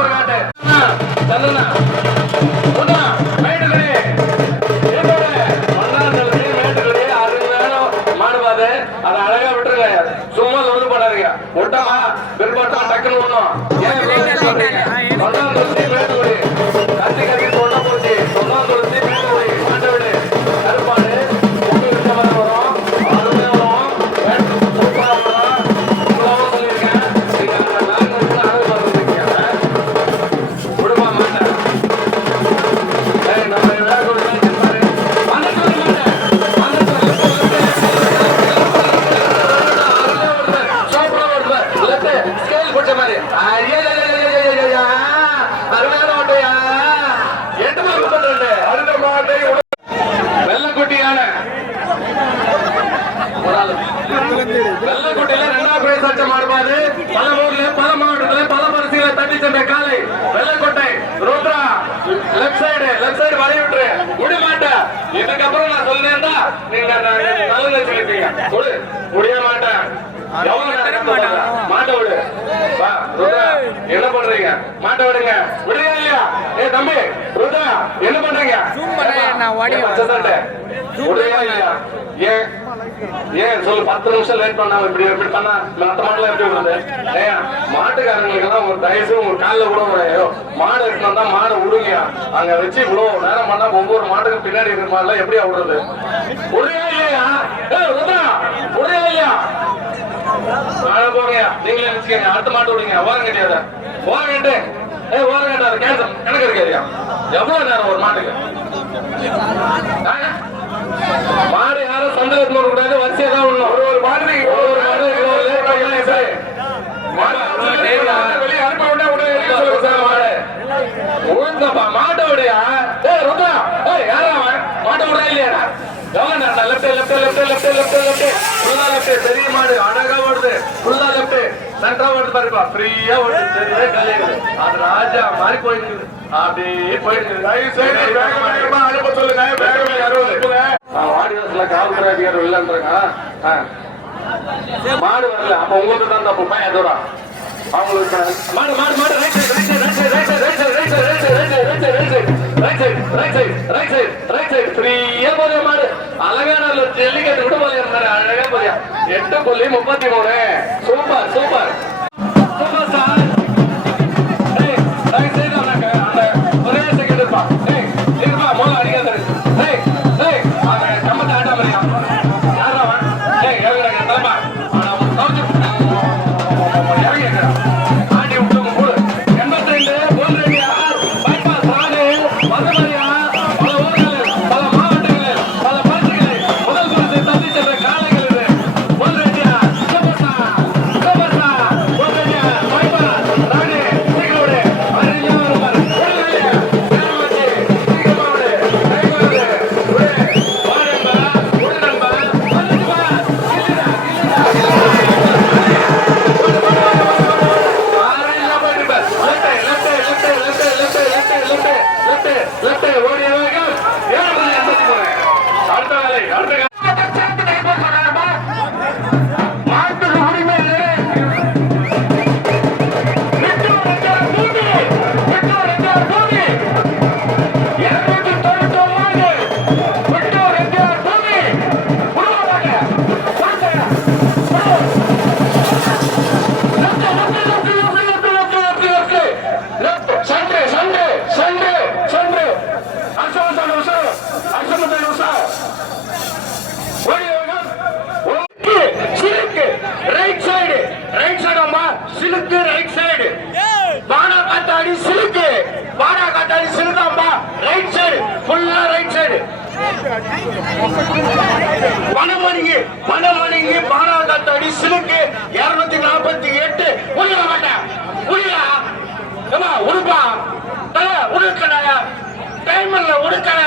Number காட்டு சந்தனா ஒண்ணா மேட்டுக்கடி மேட்டுக்கடி அருமையான மாடுபாது அதை அழகா விட்டுருங்க சும்மா ஒண்ணு பண்ணாதீங்க ஒட்டமா பிற்பட்டா டக்குன்னு ஒண்ணும் சொன்னாந்துருச்சி மேட்டுக்கடி கத்தி கறி சொன்ன போச்சு சொன்னாந்துருச்சி மேட்டுக்கடி மாட்ட விடு கருப்பாடு வெள்ளக்கோட்டையில 2வது பிரைஸ் அடிச்ச மாடுபாது பல ஊர்ல பல மாவட்டத்துல பல பரிசுகளை தட்டி சென்ற காலை வெள்ளக்கோட்டை ருத்ரா லெப்ட் சைடு வழி விட்டுரு முடி மாட்ட இதுக்கப்புறம் நான் சொல்லிருந்தா நீங்க நல்ல சொல்லிட்டீங்க முடிய மாட்டேன் மாட்ட விடு என்ன பண்றீங்க மாட்ட விடுங்க விடுங்க இல்லையா ஏ தம்பி ருத்ரா என்ன பண்றீங்க முடியா இல்லையா ஏன் சொல்லு 10 நிமிஷம் லேட் பண்ணாம இப்படி பண்ணா மத்த மாடுலாம் எப்படி விடுறது மாட்டுக்காரங்களுக்கு எல்லாம் ஒரு தயசு ஒரு காலில் கூட மாடு எடுக்கணும் தான் மாடை விடுங்க அங்க வச்சு இவ்வளவு நேரம் பண்ணா ஒவ்வொரு மாட்டுக்கு பின்னாடி இருக்கிற மாடுலாம் எப்படியா விடுறது உடையா இல்லையா உடையா இல்லையா போங்க நீங்களே வச்சுக்கங்க அடுத்த மாட்டு விடுங்க ஓரம் கட்டியாத ஓரம் கட்டு ஓரம் கட்டாத கேன்சல் கணக்கு இருக்காதியா எவ்வளவு நேரம் ஒரு மாட்டுக்கு மாடு யாரும் சந்தேகத்தில் கூடாது வரிசையா தான் விடணும் ஒரு மாடு வெளியே அனுப்ப உழுந்தப்பா மாட்டை விடையா ரொம்ப யாரா மாட்டை விடா இல்லையா பெரிய மாடு அழகா ஓடுது ஃபுல்லா லெப்ட் சென்டரா ஓடுது பாருப்பா ஃப்ரீயா ஓடுது அது ராஜா மாதிரி போயிருக்கு அப்படியே போயிருக்கு அனுப்ப சொல்லுங்க வாடிவாசல காவல்துறை அதிகாரி இல்லைன்றாங்க மாடு வரல அப்ப உங்களுக்கு தான் தப்பு அதோட அவங்களுக்கு மாடு மாடு மாடு ரைட் சைடு ஃப்ரீயா போதே மாடு அழகான ஜல்லிக்கட்டு கூட போதே இருந்தாரு அழகா போதியா 8.33 super super super sir right side அந்த ஒரே செகண்ட் இருப்பா இருப்பா மோல அடிக்காத கம்மத்தை ஆட்டா மாதிரியா யாராவன் தலைப்பா ஆண்டி விட்டு போடு 82 போல் ரெடியா பைபாஸ் ராடு மதுமரியா பல ஊர்கள் பல மாவட்டங்களில் பல பரிசுகளில் முதல் பரிசு தந்தி சென்ற காலைகள் இது போல் ரெடியா சூப்பர்ஸ்டா போல் ரெடியா பைபாஸ் ராடு சீக்கிரோடு அருகியா வருவார் சிலுக்கு ரைட் சைடு பானா காத்தாடி சிலுக்கு பானா காத்தாடி சிலுக்காம்பா ரைட் சைடு ஃபுல்லா ரைட் சைடு பணமணிக்கு பானா காத்தாடி சிலுக்கு 248 உள்ள மாட்டேன் உள்ள ஏமா உடுப்பா உடுக்கல டைமர்ல உடுக்கல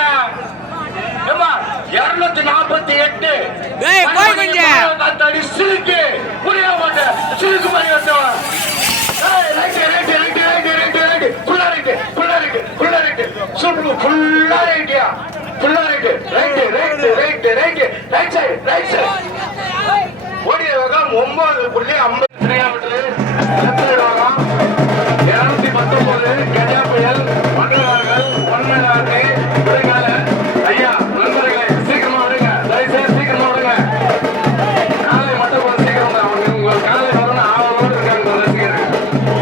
ஏமா 248 காத்தாடி சிலுக்கு புரிய மாட்டேன் சிலுக்கு மாதிரி வந்தவன் ஓடிய வேகம் 9.50 219 இப்போது கஜா புயல் மன்னர்கள் பொன்மேலாட்டி விடுங்கால ஐயா நண்பர்களே சீக்கிரமா விடுங்க, தயவுசெய்து சீக்கிரமா விடுங்க. காலை மட்டும் கொஞ்சம் சீக்கிரம் அவங்க உங்கள் காலை வரணும் ஆவலோடு இருக்காங்க ரசிகர்கள்.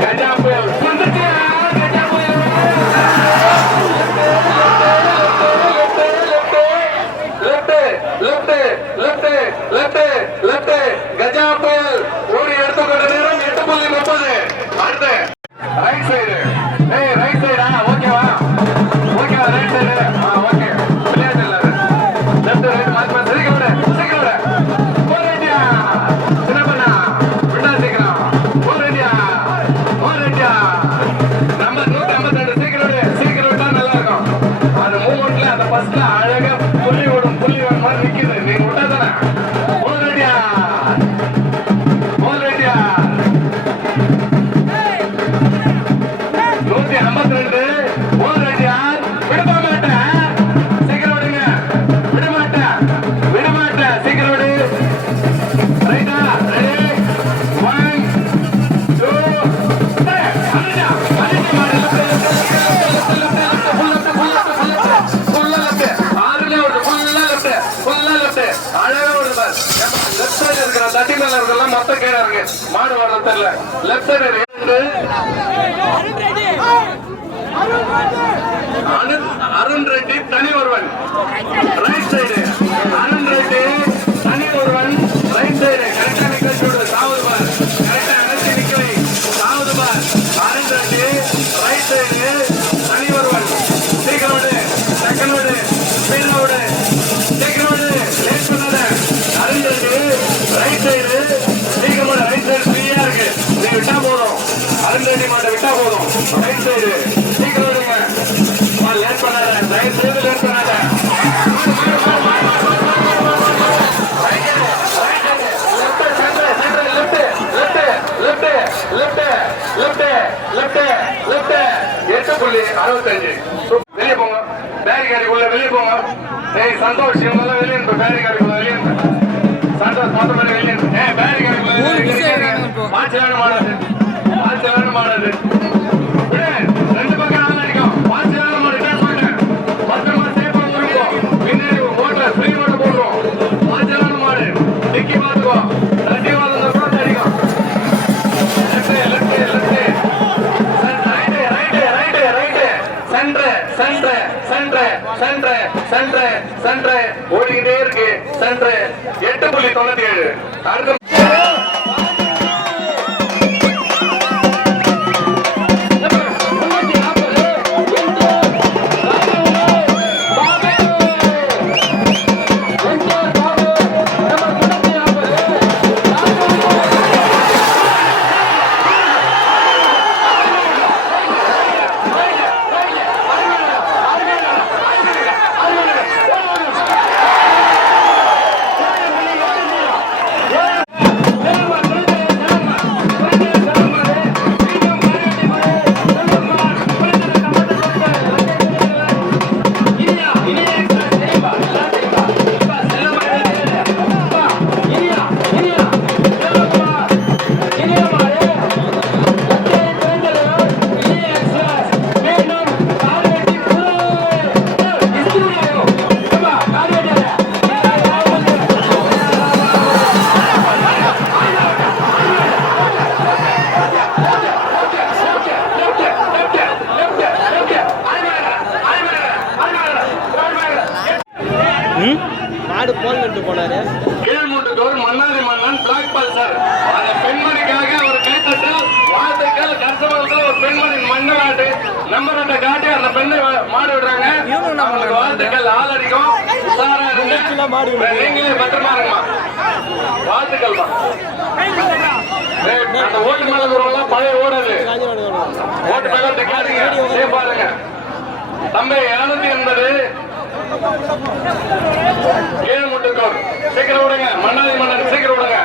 கஜா புயல் வந்துச்சு, கஜா புயல் லெப்ட் கஜா புயல் ஓடி எடுத்துக்கொண்ட நேரம் 8:30. அடுத்து ரைட் சைடு, ரைட் சைடா ஓகேவா, ஓகேவா ரைட் சைடு ஓகே விளையாட்டு இல்ல லெப்ட் ரைட் மாத்தி சீக்கிரம் விட போறேண்டியா சின்னப்பண்ணா விட்டா சீக்கிரம் போறேண்டியா நம்பர் 152 சீக்கிரம் விட்டா நல்லா இருக்கும். அந்த மூமெண்ட்ல அந்த பஸ்ல அழகா புள்ளி விடும் மாதிரி நிக்குது, நீங்க விட்டா தானே போறேண்டியா 152 போறேண்டியா விட மாட்டேன் சீக்கிரம் விடுங்க, விட மாட்டேன் சீக்கிரம் விடு. ரைட்டா ரெடி 1 2 மொத்த கீழே இருக்கு மாடு வர தெரியல. லெப்ட் சைடு அருண் ரெட்டி தனி ஒருவன், ரைட் சைடு அருண் ரெட்டி தனி ஒருவன், ரைட் சைடு கரெக்டா நிக்கோடு சாவது பார், கரெக்டா அனைத்து நிக்கலை சாவது பார். அருண் ரெட்டி ரைட் சைடு தனி ஒருவன், சீக்கிரோடு செகண்டோடு ஸ்பீடோடு சீக்கிரோடு லேட் பண்ணாத. அருண் ரெட்டி ரைட் சைடு சீக்கிரமோட, ரைட் சைடு ஃப்ரீயா இருக்கு, நீ விட்டா போதும். அருண் ரெட்டி மாட்ட விட்டா போதும். ரைட் சைடு சீக்கிரம் விடுங்க, லேட் பண்ணாத, ரைட் சைடு லேட் பண்ணாத. லெப்ட் 8.65. வெளியே போங்க, பேரிகாரிக்குள்ள வெளியே போங்க. சந்தோஷ் இவங்க வெளியே பேரிகாரிக்குள்ள வெளியே சந்தோஷ் மொத்த பேர் வெளியே பேரிகாரிக்குள்ள மாடாது ரெண்டு பக்கம் ஆள் அடிக்கும். வாட்சியான மாடு சொல்லிட்டேன், பத்திரமா சேஃபா முடிக்கும். பின்னாடி ஓட்டல ஃப்ரீ ஓட்ட போடுவோம். வாட்சியான மாடு டிக்கி பார்த்துக்கோ, தட்டி வாங்க கூட அடிக்கும். சென்ட்ரு ஓடிக்கிட்டே இருக்கு. சென்ட்ரு 8.97. அடுத்த மாடு போல் போனாரு. கீழ்முட்டுத்தோர் மன்னாரி மன்னன் பிளாக் பல்சர் அந்த பெண்மணிக்காக ஒரு கைத்தட்டல் வாழ்த்துக்கள். கஷ்டப்பட்டு ஒரு பெண்மணி மண்ணாட்டு நம்பர் அட்டை காட்டி அந்த பெண்ணை மாடு விடுறாங்க. அவங்களுக்கு வாழ்த்துக்கள். ஆள் அடிக்கும், உஷாரா இருங்க, நீங்களே பத்திரமா இருக்குமா. வாழ்த்துக்கள்மா. அந்த ஓட்டு மேல எல்லாம் பழைய ஓடாது, ஓட்டு மேல காட்டுங்க பாருங்க. தம்பி 280 கீழ்முட்டுத்தோர் சீக்கிரம் விடுங்க, மன்னாரி மன்னன் சீக்கிரம் விடுங்க.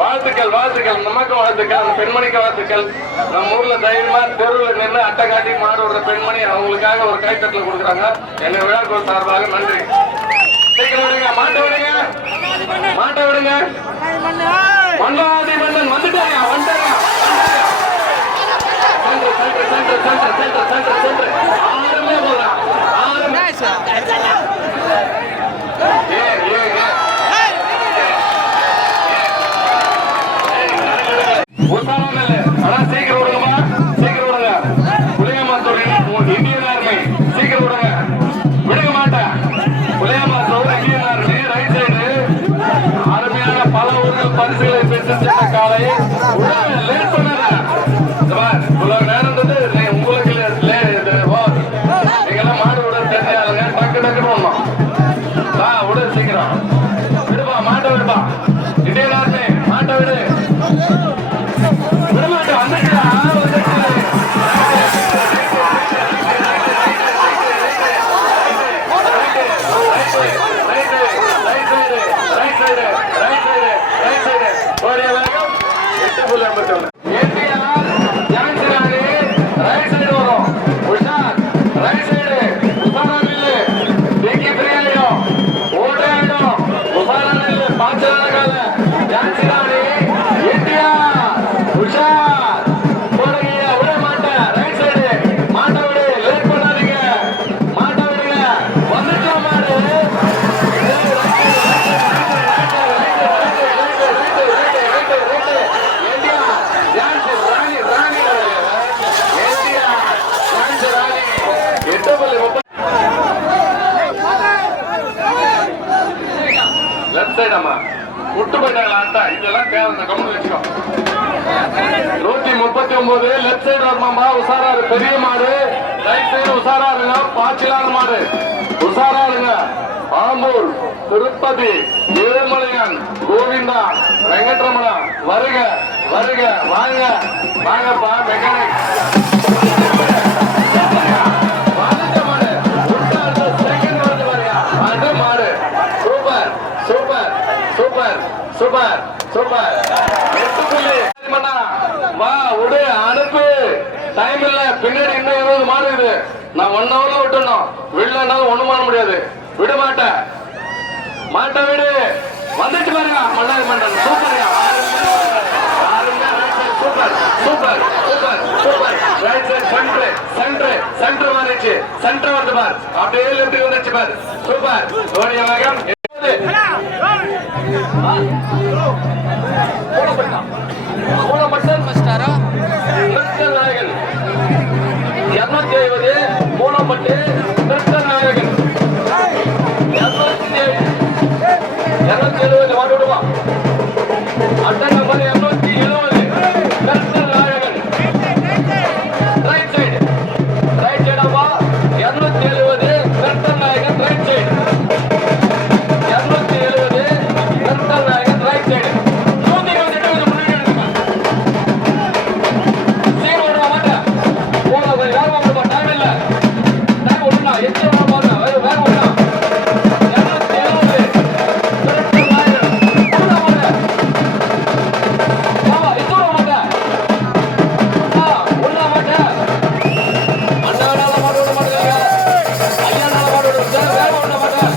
வாழ்த்துக்கள் வாழ்த்துக்கள், நமக்கு வாழ்த்துக்கள், அந்த பெண்மணிக்கு வாழ்த்துக்கள். நம்ம ஊர்ல தைரியமா தெருவில் நின்று அட்டை காட்டி மாடு விடுற பெண்மணி அவங்களுக்காக ஒரு கைத்தட்டல் கொடுக்குறாங்க. எங்க விழாக்குழு சார்பாக நன்றி. சீக்கிரம் விடுங்க, மாட்ட விடுங்க, மாட்ட விடுங்க. மன்னாரி மன்னன் வந்துட்டாங்க, வந்துட்டாங்க. 139 லெப்ட் சைடு வரமாம்பா. உசாரா பெரிய மாடு, ரைட் சைடு உசாரா இருங்க. பாச்சிலான மாடு உசாரா இருங்க. ஆம்பூர், திருப்பதி, ஏழுமலையான், கோவிந்தா, வெங்கட்ரமணா வருக வருக. வாங்க வாங்கப்பா mechanic. Super super super super super. வா விடு அனுப்பு. டைம் இல்ல, பின்னாடி இன்னும் 20 மாடு இருக்குது. நான் 1 ஹவர்ல விட்டுணும். விடலனாலும் ஒண்ணும் பண்ண முடியாது. விட மாட்டேன் மாட்ட விடு. வந்துட்டு பாருங்க மன்னாரி மன்னன். Super super super super super. Right side centre centre centre வந்துச்சு. சென்டர் வந்து பார். அப்படியே லெஃப்ட் வந்துச்சு பார். சூப்பர். ஓடிய வேகம் நாயகன் 250 மூலப்பட்டு நாயகன் 270 மாட்டு விடுவா. அட்டன் நம்பர் 270 நாயகன். ரைட் சைடு அப்பா 270 நாயகன். ரைட் சைடு 270 நாயகன். ரைட் சைடு 128 முன்னாடி எடுத்துக்க. சீக்கிரம் விட மாட்டேன். வேகம் விடுப்பா. டைம் இல்ல. டைம் விடுனா எத்தனை பாருங்க. வேகம் விடா. 270 நாயகன். விட மாட்டேன். இது விட மாட்டேன். விட மாட்டேன். அண்ணாடால மாட்டு விட மாட்டேங்க. ஐயானால மாட்டு விட வேகம் விட மாட்டேன்.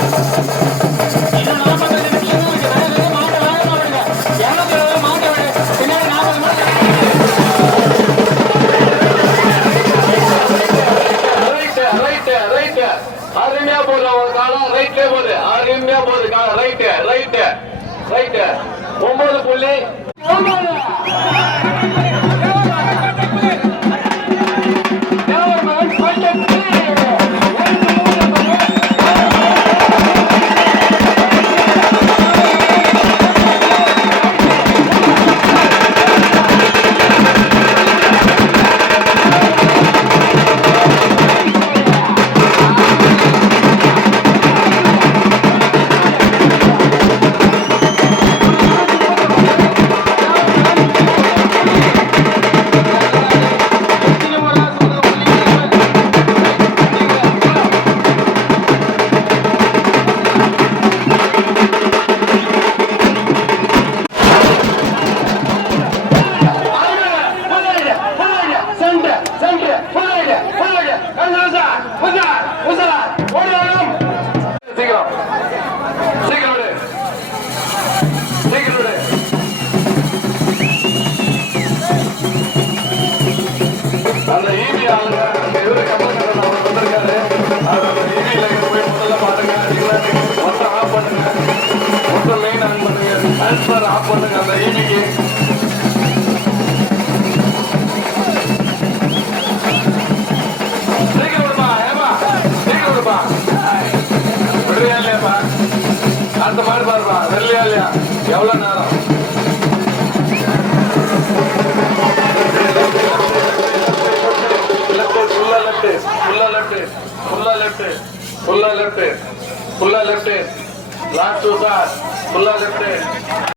அருமையா போகுது. அவங்க காலம் ரைட்லயே போகுது. அருமையா போகுது காலம். Right right right 9.9. ஆஃப் பண்ணுங்க அந்த ஈவிக்கு. சீக்கிரம் விடுப்பா, ஏப்பா சீக்கிரம் விடுப்பா. விடுறியா இல்லையாப்பா? அடுத்த மாடு பாருப்பா, வரலையா இல்லையா? எவ்வளவு நேரம்? Full left. Last two stars. Full left.